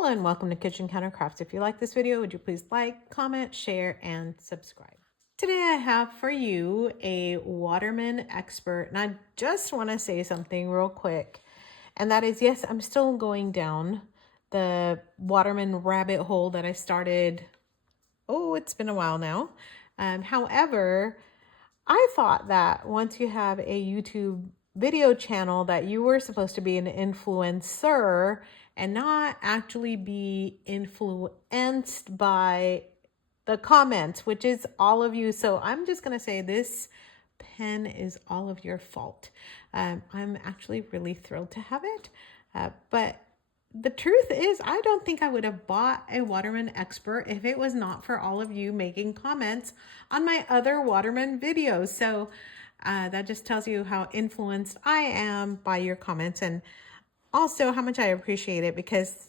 Hello and welcome to Kitchen Counter Crafts. If you like this video, would you please like, comment, share, and subscribe? Today I have for you a Waterman expert, and I just want to say something real quick, and that is, yes, I'm still going down the Waterman rabbit hole that I started, it's been a while now. However, I thought that once you have a YouTube video channel that you were supposed to be an influencer and not actually be influenced by the comments, which is all of you. So I'm just going to say this pen is all of your fault. I'm actually really thrilled to have it. But the truth is, I don't think I would have bought a Waterman expert if it was not for all of you making comments on my other Waterman videos. So that just tells you how influenced I am by your comments, and also how much I appreciate it, because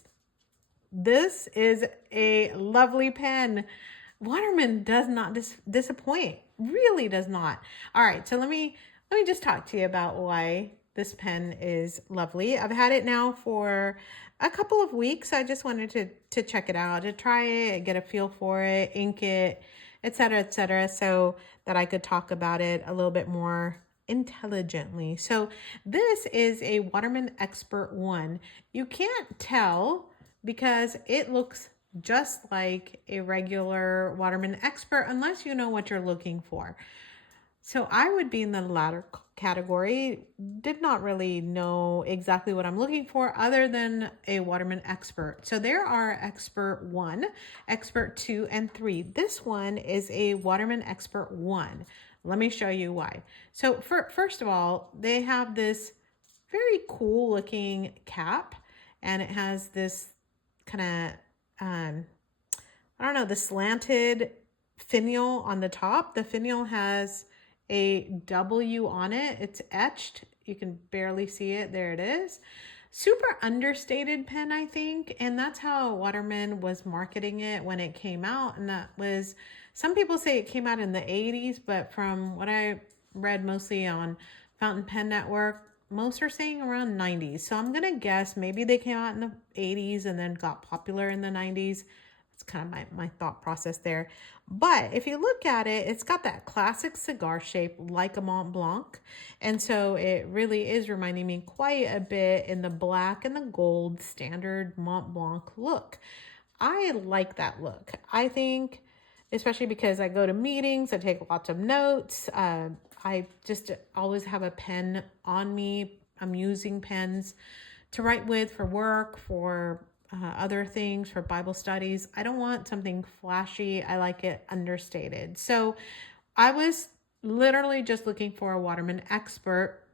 this is a lovely pen. Waterman does not disappoint, really does not. All right, so let me just talk to you about why this pen is lovely. I've had it now for a couple of weeks. I just wanted to check it out, to try it, get a feel for it, ink it, etc., so that I could talk about it a little bit more intelligently. So this is a Waterman Expert 1. You can't tell because it looks just like a regular Waterman Expert unless you know what you're looking for. So I would be in the latter category. Did not really know exactly what I'm looking for other than a Waterman Expert. So there are Expert 1, Expert 2, and 3. This one is a Waterman Expert 1. Let me show you why. So first of all, they have this very cool looking cap, and it has this kind of, I don't know, the slanted finial on the top. The finial has a W on it. It's etched. You can barely see it. There it is. Super understated pen, I think. And that's how Waterman was marketing it when it came out. And that was, some people say it came out in the 80s, but from what I read mostly on Fountain Pen Network, most are saying around 90s. So I'm going to guess maybe they came out in the 80s and then got popular in the 90s. That's kind of my thought process there. But if you look at it, it's got that classic cigar shape like a Mont Blanc. And so it really is reminding me quite a bit in the black and the gold standard Mont Blanc look. I like that look. I think, especially because I go to meetings, I take lots of notes. I just always have a pen on me. I'm using pens to write with for work, for other things, for Bible studies. I don't want something flashy. I like it understated. So I was literally just looking for a Waterman Expert.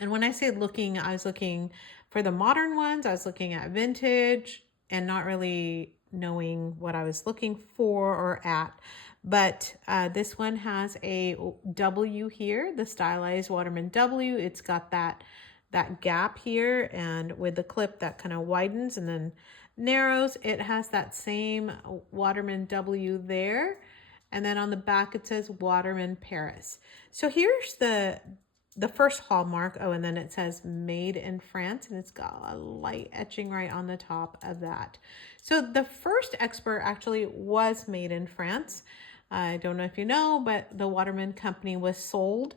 And when I say looking, I was looking for the modern ones. I was looking at vintage and not really knowing what I was looking for or at. But this one has a W here, the stylized Waterman W. It's got that gap here, and with the clip that kind of widens and then narrows. It has that same Waterman W there, and then on the back it says Waterman Paris. So here's the first hallmark. Oh, and then it says made in France, and it's got a light etching right on the top of that. So the first Expert actually was made in France. I don't know if you know, but the Waterman company was sold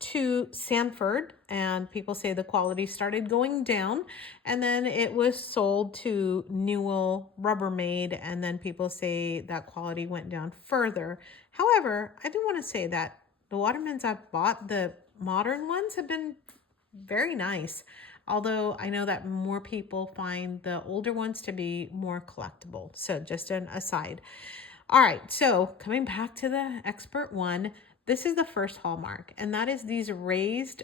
to Sanford, and people say the quality started going down, and then it was sold to Newell Rubbermaid, and then people say that quality went down further. However, I do want to say that the Watermans I've bought, the modern ones, have been very nice, although I know that more people find the older ones to be more collectible. So just an aside. All right, so coming back to the Expert 1, this is the first hallmark, and that is these raised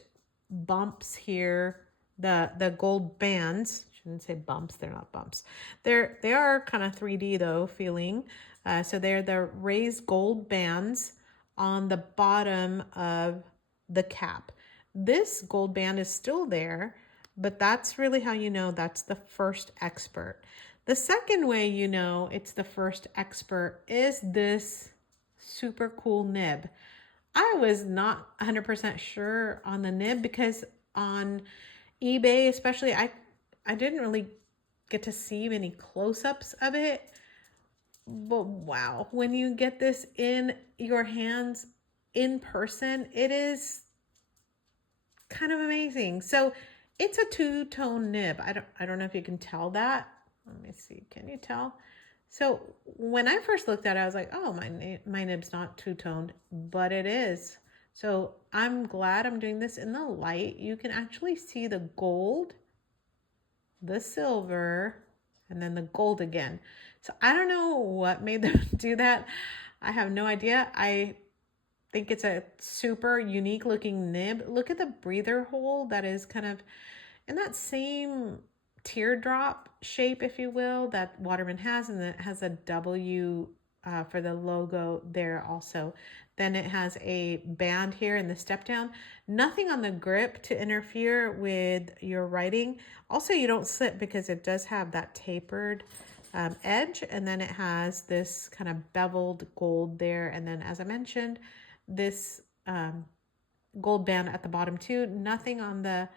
bumps here, the gold bands. Shouldn't say bumps, they're not bumps. They are kind of 3D though feeling. So they're the raised gold bands on the bottom of the cap. This gold band is still there, but that's really how you know that's the first Expert. The second way you know it's the first Expert is this super cool nib. I was not 100% sure on the nib because on eBay especially, I didn't really get to see many close-ups of it. But wow, when you get this in your hands in person, it is kind of amazing. So it's a two-tone nib. I don't know if you can tell that. Let me see. Can you tell? So when I first looked at it, I was like, oh, my nib's not two-toned, but it is. So I'm glad I'm doing this in the light. You can actually see the gold, the silver, and then the gold again. So I don't know what made them do that. I have no idea. I think it's a super unique looking nib. Look at the breather hole that is kind of in that same teardrop shape, if you will, that Waterman has, and it has a W for the logo there also. Then it has a band here in the step down. Nothing on the grip to interfere with your writing. Also, you don't slip because it does have that tapered edge, and then it has this kind of beveled gold there. And then, as I mentioned, this gold band at the bottom too. Nothing on the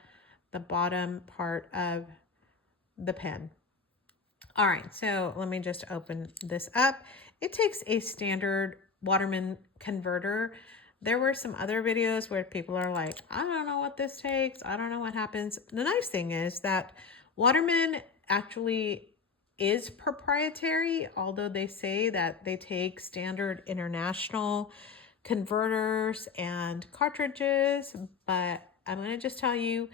bottom part of the pen. All right, so let me just open this up. It takes a standard Waterman converter. There were some other videos where people are like, I don't know what this takes. I don't know what happens. The nice thing is that Waterman actually is proprietary, although they say that they take standard international converters and cartridges. But I'm going to just tell you,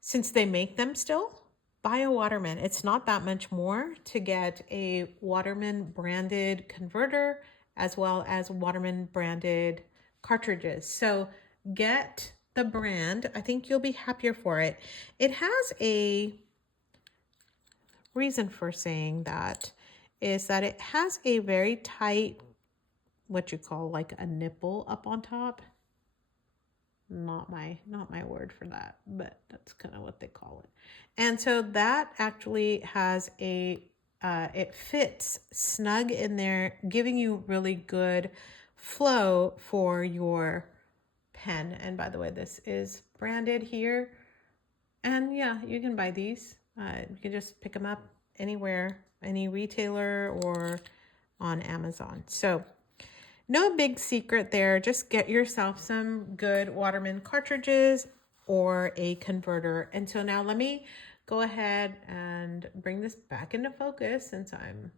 since they make them still, buy a Waterman. It's not that much more to get a Waterman branded converter as well as Waterman branded cartridges. So get the brand. I think you'll be happier for it. It has a reason for saying that is that it has a very tight, what you call like a nipple up on top. Not my word for that, but that's kind of what they call it. And so that actually has a it fits snug in there, giving you really good flow for your pen. And by the way, this is branded here. And yeah, you can buy these. You can just pick them up anywhere, any retailer or on Amazon. So no big secret there. Just get yourself some good Waterman cartridges or a converter. And so now let me go ahead and bring this back into focus since I'm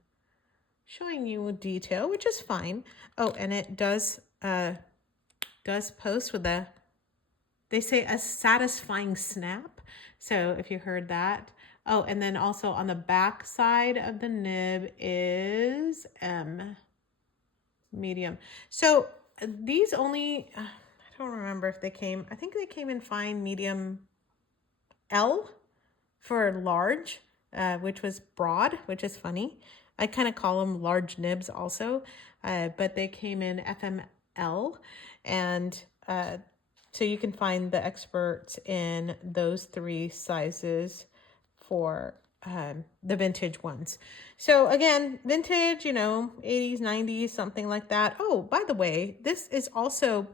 showing you detail, which is fine. Oh, and it does post with a, they say, a satisfying snap. So if you heard that. Oh, and then also on the back side of the nib is medium. So these only, I don't remember if they came, I think they came in fine, medium, L for large, which was broad, which is funny. I kind of call them large nibs also, but they came in FML. And so you can find the experts in those three sizes for the vintage ones. So again, vintage, you know, 80s, 90s, something like that. Oh, by the way, this is also,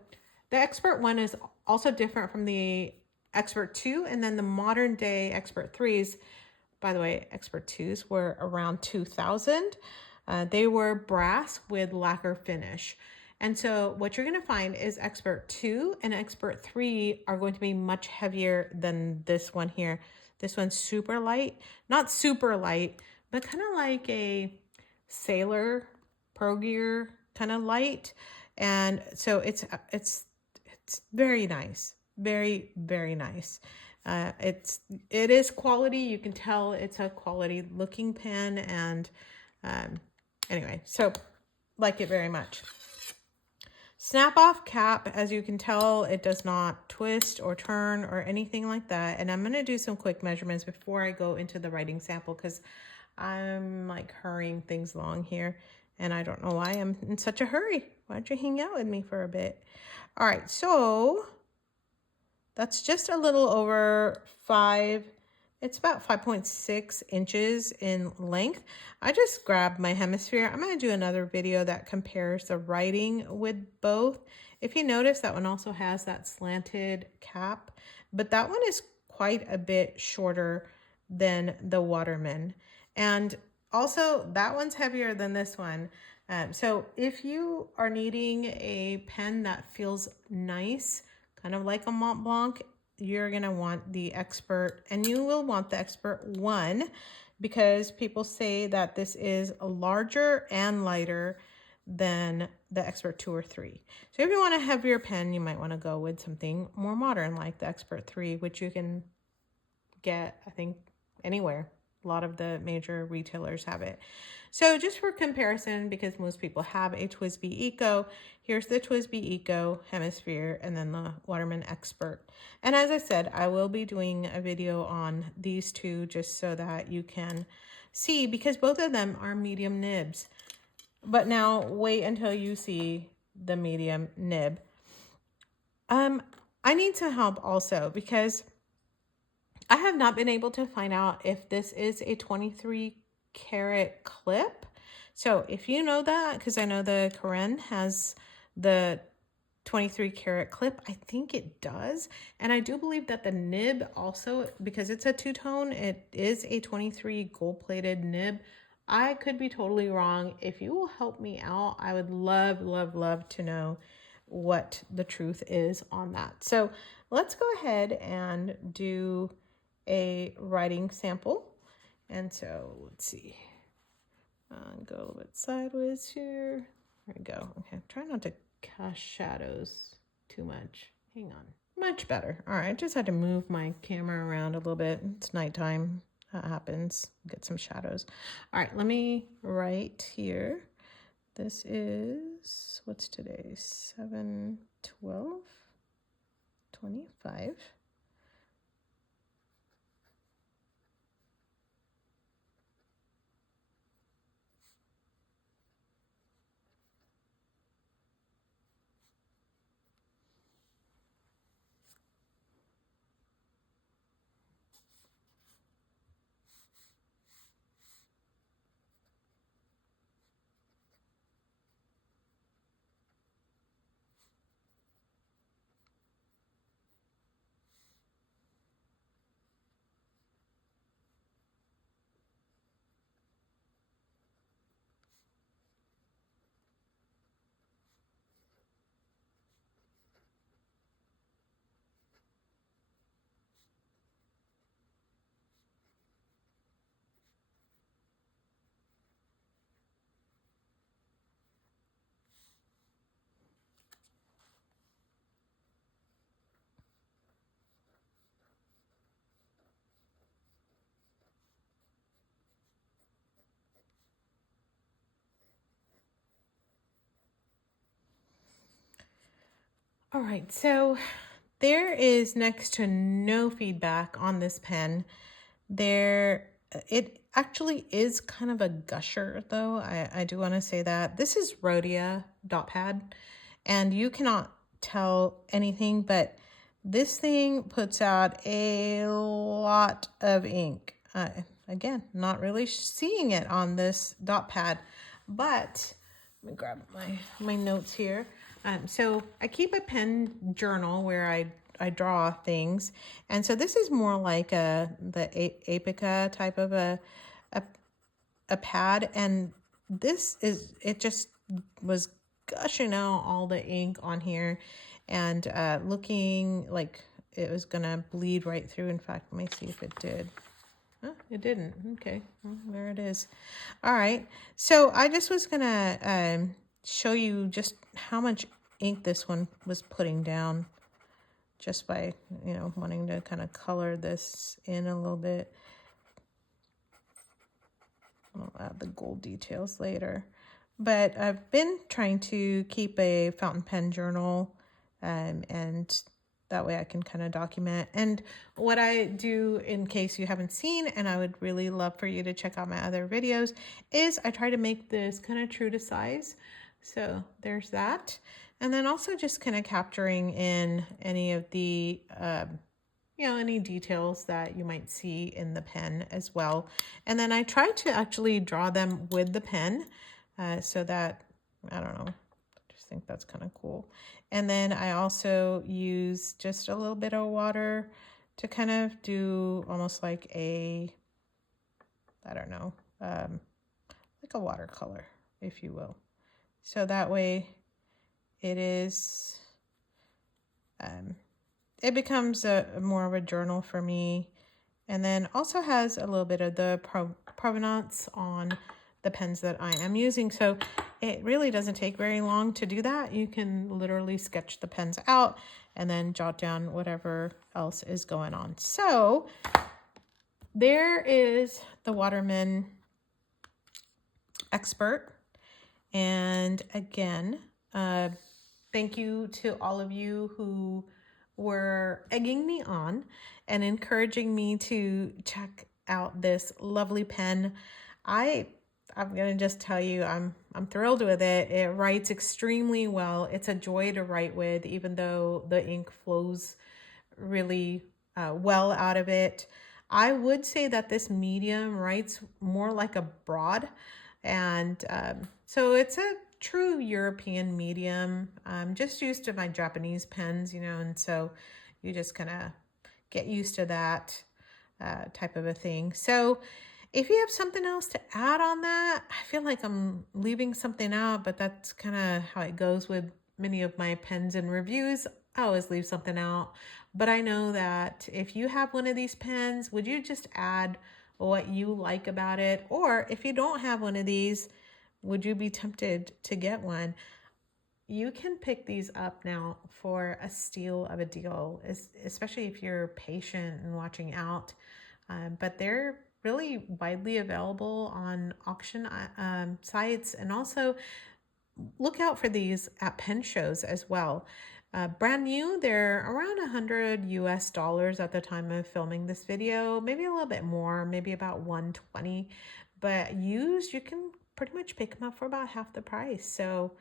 the expert one is also different from the expert 2, and then the modern day expert 3s, by the way, expert 2s were around 2000. They were brass with lacquer finish. And so what you're going to find is expert 2 and expert 3 are going to be much heavier than this one here. This one's super light, not super light, but kind of like a sailor pro gear kind of light. And so it's very nice, very, very nice. It is quality. You can tell it's a quality looking pen. And anyway, so like it very much. Snap off cap, as you can tell, it does not twist or turn or anything like that. And I'm going to do some quick measurements before I go into the writing sample because I'm like hurrying things along here. And I don't know why I'm in such a hurry. Why don't you hang out with me for a bit? All right, so that's just a little over 5. It's about 5.6 inches in length. I just grabbed my hemisphere. I'm going to do another video that compares the writing with both. If you notice, that one also has that slanted cap, but that one is quite a bit shorter than the Waterman. And also that one's heavier than this one. So if you are needing a pen that feels nice, kind of like a Mont Blanc, you're going to want the Expert, and you will want the Expert 1 because people say that this is larger and lighter than the Expert 2 or 3. So if you want a heavier pen, you might want to go with something more modern like the Expert 3, which you can get, I think, anywhere. A lot of the major retailers have it. So just for comparison, because most people have a TWSBI Eco, here's the TWSBI Eco Hemisphere and then the Waterman Expert. And as I said, I will be doing a video on these two just so that you can see, because both of them are medium nibs. But now wait until you see the medium nib. I need some help also because I have not been able to find out if this is a 23 karat clip. So if you know that, because I know the Karen has the 23 karat clip, I think it does. And I do believe that the nib also, because it's a two-tone, it is a 23 gold-plated nib. I could be totally wrong. If you will help me out, I would love, love, love to know what the truth is on that. So let's go ahead and do a writing sample. And so let's see, go a little bit sideways here. There we go. Okay, try not to cast shadows too much. Hang on. Much better. All right, I just had to move my camera around a little bit. It's nighttime. That happens. Get some shadows. All right, let me write here. This is, what's today? 7/12/25. All right, so there is next to no feedback on this pen. It actually is kind of a gusher though. I do want to say that. This is Rhodia dot pad, and you cannot tell anything, but this thing puts out a lot of ink. Again, not really seeing it on this dot pad, but let me grab my notes here. So I keep a pen journal where I draw things, and so this is more like the Apica type of a pad, and this is, it just was gushing out all the ink on here, and looking like it was gonna bleed right through. In fact, let me see if it did. Oh, it didn't. Okay, well, there it is. All right, so I just was gonna show you just how much ink this one was putting down, just by, you know, wanting to kind of color this in a little bit. I'll add the gold details later. But I've been trying to keep a fountain pen journal, and that way I can kind of document. And what I do, in case you haven't seen, and I would really love for you to check out my other videos, is I try to make this kind of true to size. So there's that. And then also just kind of capturing in any of the, you know, any details that you might see in the pen as well. And then I try to actually draw them with the pen, so that, I don't know, I just think that's kind of cool. And then I also use just a little bit of water to kind of do almost like a, I don't know, like a watercolor, if you will. So that way it is, it becomes a more of a journal for me. And then also has a little bit of the provenance on the pens that I am using. So it really doesn't take very long to do that. You can literally sketch the pens out and then jot down whatever else is going on. So there is the Waterman Expert. And again, thank you to all of you who were egging me on and encouraging me to check out this lovely pen. I'm gonna just tell you, I'm thrilled with it. It writes extremely well. It's a joy to write with, even though the ink flows really well out of it. I would say that this medium writes more like a broad, and so it's a true European medium. I'm just used to my Japanese pens, you know, and so you just kind of get used to that type of a thing. So if you have something else to add on that, I feel like I'm leaving something out, but that's kind of how it goes with many of my pens and reviews. I always leave something out. But I know that if you have one of these pens, would you just add what you like about it? Or if you don't have one of these, would you be tempted to get one? You can pick these up now for a steal of a deal, especially if you're patient and watching out. But they're really widely available on auction sites, and also look out for these at pen shows as well. Brand new, they're around $100 US at the time of filming this video, maybe a little bit more, maybe about 120. But used, you can pretty much pick them up for about half the price. So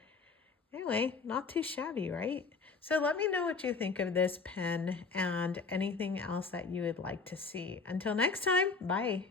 anyway, not too shabby, right? So let me know what you think of this pen and anything else that you would like to see. Until next time, bye.